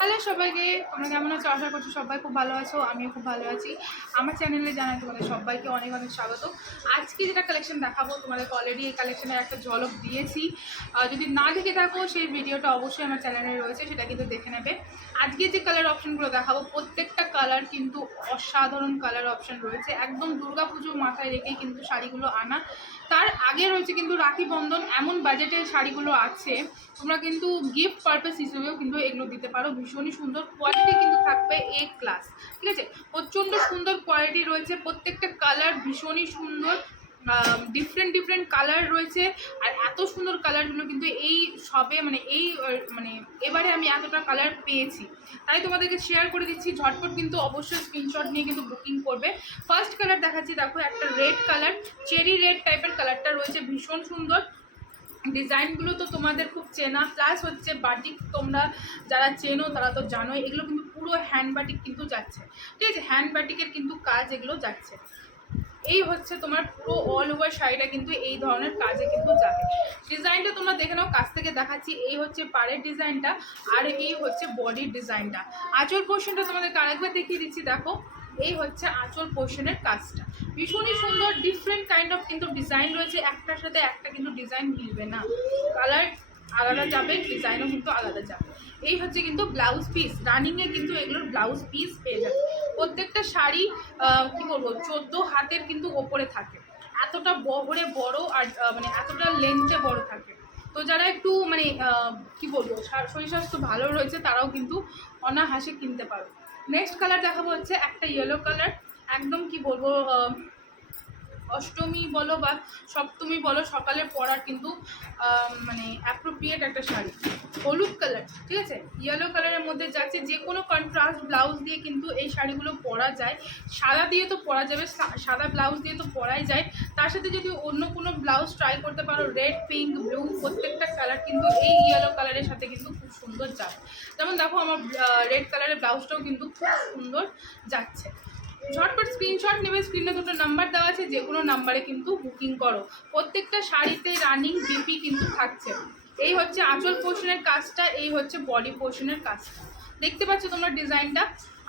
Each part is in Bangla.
হ্যালো সবাইকে, তোমরা কেমন আছো? আশা করছি সবাই খুব ভালো আছো, আমিও খুব ভালো আছি। আমার চ্যানেলে জানাই তোমাদের সবাইকে অনেক অনেক স্বাগত। আজকে যেটা কালেকশন দেখাবো তোমাদেরকে অলরেডি এই কালেকশনের একটা ঝলক দিয়েছি। যদি না দেখে থাকো, সেই ভিডিওটা অবশ্যই আমার চ্যানেলে রয়েছে, সেটা কিন্তু দেখে নেবে। আজকে যে কালার অপশনগুলো দেখাবো, প্রত্যেকটা কালার কিন্তু অসাধারণ কালার অপশন রয়েছে। একদম দুর্গাপুজো মাথায় রেখেই কিন্তু শাড়িগুলো আনা। তার আগে রয়েছে কিন্তু রাখি বন্ধন, এমন বাজেটের শাড়িগুলো আছে। তোমরা কিন্তু গিফট পারপাস হিসেবেও কিন্তু এগুলো দিতে পারো ভীষণই সুন্দর কোয়ালিটি কিন্তু থাকবে এ ক্লাস ঠিক আছে? প্রচণ্ড সুন্দর কোয়ালিটি রয়েছে, প্রত্যেকটা কালার ভীষণই সুন্দর ডিফারেন্ট ডিফারেন্ট কালার রয়েছে, আর এত সুন্দর কালারগুলো কিন্তু এই সবে মানে এই মানে এবারে আমি এতটা কালার পেয়েছি। তাই তোমাদেরকে শেয়ার করে দিচ্ছি, ঝটপট কিন্তু অবশ্যই স্ক্রিনশট নিয়ে কিন্তু বুকিং করবে। ফার্স্ট কালার দেখাচ্ছি, দেখো একটা রেড কালার চেরি রেড টাইপের কালারটা রয়েছে, ভীষণ সুন্দর। ডিজাইনগুলো তো তোমাদের খুব চেনা প্লাস হচ্ছে বাটিক তোমরা যারা চেনো তারা তো জানোই, এগুলো কিন্তু পুরো হ্যান্ড বাটিক কিন্তু যাচ্ছে। ঠিক আছে হ্যান্ড বাটিকের কিন্তু কাজ এগুলো যাচ্ছে। এই হচ্ছে তোমার পুরো অল ওভার শাড়িটা কিন্তু এই ধরনের কাজে কিন্তু যাবে। ডিজাইনটা তোমরা দেখে নাও, কাছ থেকে দেখাচ্ছি। এই হচ্ছে পাড়ের ডিজাইনটা, আর এই হচ্ছে বডির ডিজাইনটা। আঁচল পোর্শনটা তোমাদেরকে আরেকবার দেখিয়ে দিচ্ছি, দেখো। এই হচ্ছে আঁচল পোর্শনের কাজটা। ভীষণই সুন্দর ডিফারেন্ট কাইন্ড অফ কিন্তু ডিজাইন রয়েছে। একটার সাথে একটা কিন্তু ডিজাইন মিলবে না। কালার আলাদা যাবে ডিজাইনও কিন্তু আলাদা যাবে। এই হচ্ছে কিন্তু ব্লাউজ পিস রানিংয়ে কিন্তু এগুলোর ব্লাউজ পিস পেয়ে যাবে। প্রত্যেকটা শাড়ি কি বলব, চোদ্দ হাতের কিন্তু ওপরে থাকে। এতটা বহরে বড় আর মানে এতটা লেন্থে বড় থাকে। তো যারা একটু মানে কি বলব শরীর স্বাস্থ্য ভালো রয়েছে, তারাও কিন্তু অনাহাসে কিনতে পারো নেক্সট কালার দেখাবো হচ্ছে একটা ইয়েলো কালার একদম কি বলব অষ্টমী বলো বা সপ্তমী বলো, সকালে পরার কিন্তু মানে অ্যাপ্রোপ্রিয়েট একটা শাড়ি। হলুদ কালার ঠিক আছে? ইয়েলো কালারের মধ্যে যাচ্ছে, যে কোনো কন্ট্রাস্ট ব্লাউজ দিয়ে কিন্তু এই শাড়িগুলো পরা যায়। সাদা দিয়ে তো পরা যাবে সাদা ব্লাউজ দিয়ে তো পরাই যায়। তার সাথে যদি অন্য কোনো ব্লাউজ ট্রাই করতে পারো রেড পিঙ্ক ব্লু প্রত্যেকটা কালার কিন্তু এই ইয়েলো কালারের সাথে কিন্তু খুব সুন্দর যাবে যেমন দেখো, আমার রেড কালারের ব্লাউজটাও কিন্তু খুব সুন্দর যাচ্ছে। ঝটপট স্ক্রিনশট নেবে স্ক্রিনে দুটো নাম্বার দেওয়া আছে, যে কোনো নাম্বারে কিন্তু বুকিং করো। প্রত্যেকটা শাড়িতে রানিং বিপি কিন্তু থাকছে। এই হচ্ছে আঁচল পোর্শনের কাজটা, এই হচ্ছে বডি পোর্শনের কাজটা। দেখতে পাচ্ছ তোমরা ডিজাইনটা?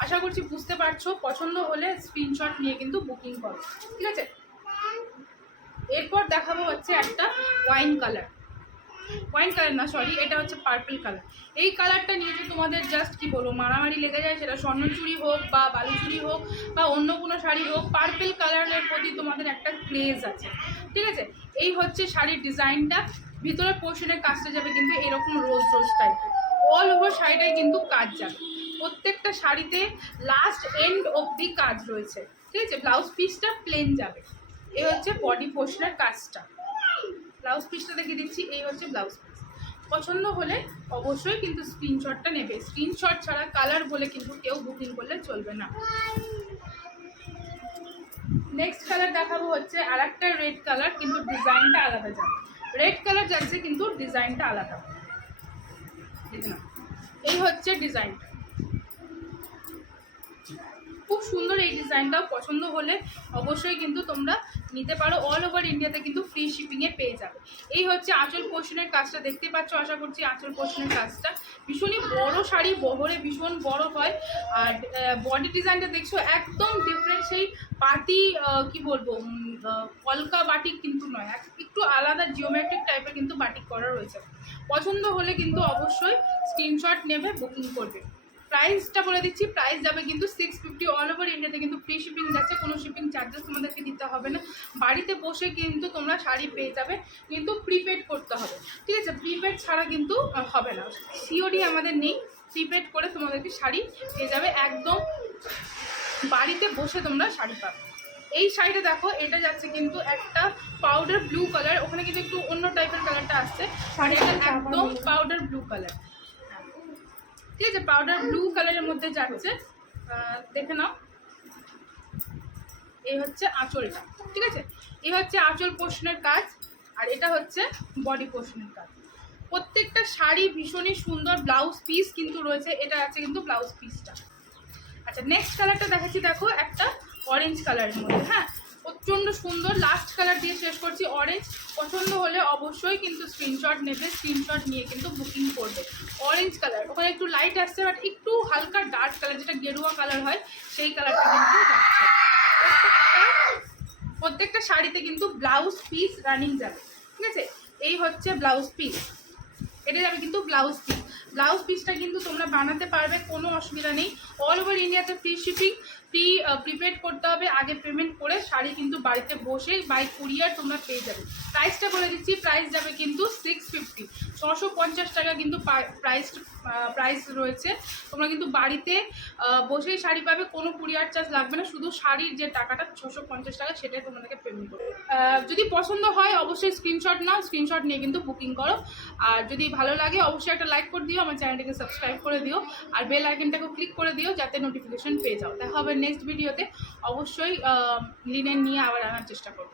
আশা করছি বুঝতে পারছ। পছন্দ হলে স্ক্রিনশট নিয়ে কিন্তু বুকিং করো। ঠিক আছে? এরপর দেখাবো হচ্ছে একটা ওয়াইন কালার ওয়াইন কালার না সরি এটা হচ্ছে পার্পল কালার এই কালারটা নিয়ে যে তোমাদের জাস্ট কি বলব, মারামারি লেগে যায়, সেটা স্বর্ণচুরি হোক বা বালুচুরি হোক বা অন্য কোনো শাড়ি হোক পার্পল কালারের প্রতি তোমাদের একটা ক্রেজ আছে। ঠিক আছে? এই হচ্ছে শাড়ির ডিজাইনটা। ভিতরের পোর্শনের কাজটা যাবে কিন্তু এরকম রোজ রোজ টাইপের অল ওভার শাড়িটাই কিন্তু কাজ যাবে। প্রত্যেকটা শাড়িতে লাস্ট এন্ড অবধি কাজ রয়েছে। ঠিক আছে? ব্লাউজ পিসটা প্লেন যাবে। এই হচ্ছে বডি পোর্শনের কাজটা। ব্লাউজ পিসটা দেখে দিচ্ছি, এই হচ্ছে ব্লাউজ পিস পছন্দ হলে অবশ্যই কিন্তু স্ক্রিনশটটা নেবে। স্ক্রিনশট ছাড়া কালার বলে কিন্তু কেউ বুকিং করলে চলবে না। নেক্সট কালার দেখাবো হচ্ছে আর একটা রেড কালার কিন্তু ডিজাইনটা আলাদা যাবে রেড কালার যাচ্ছে কিন্তু ডিজাইনটা আলাদা। এই হচ্ছে ডিজাইনটা খুব সুন্দর এই ডিজাইনটাও পছন্দ হলে অবশ্যই কিন্তু তোমরা নিতে পারো অল ওভার ইন্ডিয়াতে কিন্তু ফ্রি শিপিংয়ে পেয়ে যাবে। এই হচ্ছে আঁচল পোর্শনের কাজটা, দেখতে পাচ্ছ, আশা করছি আঁচল পোর্শনের কাজটা। ভীষণই বড় শাড়ি, বহরে ভীষণ বড় হয়। আর বডি ডিজাইনটা দেখছ, একদম ডিফারেন্ট সেই পার্টি কি বলব কলকা বাটিক কিন্তু নয়, এক- একটু আলাদা জিওমেট্রিক টাইপের কিন্তু বাটিক করা রয়েছে। পছন্দ হলে কিন্তু অবশ্যই স্ক্রিনশট নেবে বুকিং করবে। প্রাইসটা বলে দিচ্ছি প্রাইস যাবে কিন্তু সিক্স ফিফটি অল ওভার ইন্ডিয়াতে কিন্তু ফ্রি শিপিং যাচ্ছে কোনো শিপিং চার্জেস তোমাদেরকে দিতে হবে না। বাড়িতে বসে কিন্তু তোমরা শাড়ি পেয়ে যাবে কিন্তু প্রিপেড করতে হবে। ঠিক আছে প্রিপেড ছাড়া কিন্তু হবে না। সিওডি আমাদের নেই প্রিপেড করে তোমাদেরকে শাড়ি পেয়ে যাবে একদম বাড়িতে বসে তোমরা শাড়ি পাবে। এই শাড়িটা দেখো এটা যাচ্ছে কিন্তু একটা পাউডার ব্লু কালার ওখানে কিন্তু একটু অন্য টাইপের কালারটা আসছে আর এটা একদম পাউডার ব্লু কালার ঠিক আছে পাউডার ব্লু কালারের মধ্যে যাচ্ছে। দেখে নাও। এই হচ্ছে আঁচলটা, ঠিক আছে? এই হচ্ছে আঁচল পোষণের কাজ, আর এটা হচ্ছে বডি পোষণের কাজ। প্রত্যেকটা শাড়ি ভীষণই সুন্দর ব্লাউজ পিস কিন্তু রয়েছে, এটা আছে কিন্তু ব্লাউজ পিসটা আচ্ছা নেক্সট কালারটা দেখাচ্ছি, দেখো, একটা অরেঞ্জ কালারের মধ্যে হ্যাঁ? প্রচণ্ড সুন্দর লাস্ট কালার দিয়ে শেষ করছি অরেঞ্জ পছন্দ হলে অবশ্যই কিন্তু স্ক্রিনশট নেবে স্ক্রিনশট নিয়ে কিন্তু বুকিং করবে। অরেঞ্জ কালার ওখানে একটু লাইট আসছে বাট একটু হালকা ডার্ক কালার যেটা গেরুয়া কালার হয়, সেই কালারটা কিন্তু যাচ্ছে। প্রত্যেকটা শাড়িতে কিন্তু ব্লাউজ পিস রানিং যাবে, ঠিক আছে? এই হচ্ছে ব্লাউজ পিস এটা যাবে কিন্তু ব্লাউজ পিস ব্লাউজ পিসটা কিন্তু তোমরা বানাতে পারবে, কোনো অসুবিধা নেই। অল ওভার ইন্ডিয়াতে ফ্রি শিপিং ফ্রি প্রিপেড করতে হবে। আগে পেমেন্ট করে শাড়ি কিন্তু বাড়িতে বসে বাই কুরিয়ার তোমরা পেয়ে যাবে। প্রাইসটা বলে দিচ্ছি প্রাইস যাবে কিন্তু সিক্স ফিফটি ছশো পঞ্চাশ টাকা কিন্তু প্রাইস প্রাইস রয়েছে। তোমরা কিন্তু বাড়িতে বসেই শাড়ি পাবে, কোনো কুরিয়ার চার্জ লাগবে না। শুধু শাড়ির যে টাকাটা, ছশো পঞ্চাশ টাকা, সেটাই তোমাদেরকে পেমেন্ট করবে। যদি পছন্দ হয়, অবশ্যই স্ক্রিনশট নাও। স্ক্রিনশট নিয়ে কিন্তু বুকিং করো। আর যদি ভালো লাগে, অবশ্যই একটা লাইক করে দিও। আমার চ্যানেলটাকে সাবস্ক্রাইব করে দিও আর বেল আইকনটাকেও ক্লিক করে দিও যাতে নোটিফিকেশন পেয়ে যাও। দেখা হবে নেক্সট ভিডিওতে অবশ্যই লিনেন নিয়ে আবার আনার চেষ্টা করব।